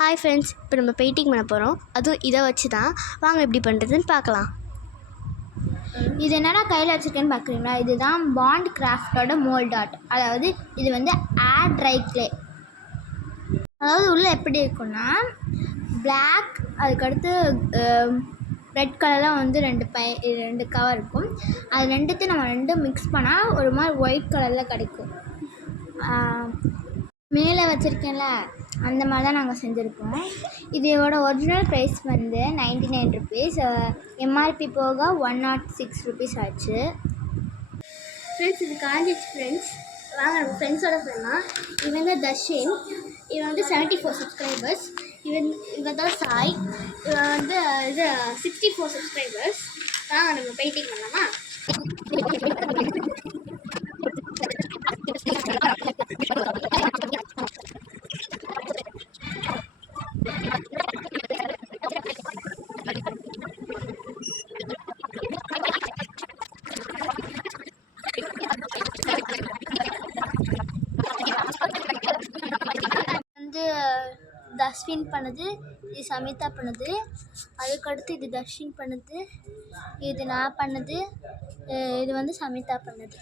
Hi friends, இப்போ நம்ம painting பண்ண போகிறோம். அதுவும் இதை வச்சு தான். வாங்க எப்படி பண்ணுறதுன்னு பார்க்கலாம். இது என்னென்னா கையில் வச்சுருக்கேன்னு பார்க்குறீங்களா? இதுதான் பாண்ட் கிராஃப்டோட மோல்ட் ஆர்ட். அதாவது இது வந்து ஏர் ட்ரை க்ளே. அதாவது உள்ளே எப்படி இருக்குன்னா பிளாக், அதுக்கடுத்து ரெட் கலரில் வந்து ரெண்டு கவர் இருக்கும். அது ரெண்டுத்தையும் நம்ம ரெண்டும் மிக்ஸ் பண்ணால் ஒரு மாதிரி ஒயிட் கலரில் கிடைக்கும். மேலே வச்சுருக்கேன்ல, அந்த மாதிரி தான் நாங்கள் செஞ்சுருக்கோம். இதோட ஒரிஜினல் ப்ரைஸ் வந்து 99 ருபீஸ். எம்ஆர்பி போக 106 ருபீஸ் ஆச்சு. ஃப்ரெண்ட்ஸ், இது காஞ்சிச்சு. ஃப்ரெண்ட்ஸ், வாங்க நம்ம ஃப்ரெண்ட்ஸோட பண்ணலாம். இவன் தான் தர்ஷின். இவன் வந்து 74 சப்ஸ்கிரைபர்ஸ். இவன் தான் சாய். இவன் வந்து 64 சப்ஸ்கிரைபர்ஸ். வாங்க நம்ம பெயிண்டிங் பண்ணலாமா? தர்ஷின் பண்ணது, இது சமிதா பண்ணது, அதுக்கடுத்து இது தர்ஷின் பண்ணது, இது நான் பண்ணது, இது வந்து சமிதா பண்ணது.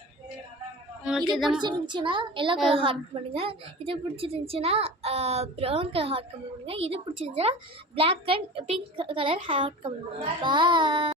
உங்களுக்கு இது பிடிச்சிருந்துச்சுன்னா எல்லோ கலர் ஹார்ட் பண்ணுங்கள். இது பிடிச்சிருந்துச்சுன்னா ப்ரௌன் கலர் ஹார்ட் கமெண்ட் பண்ணுங்கள். இது பிடிச்சிருந்துச்சுன்னா black and pink colour heart comment பண்ணுங்கள். பாய்.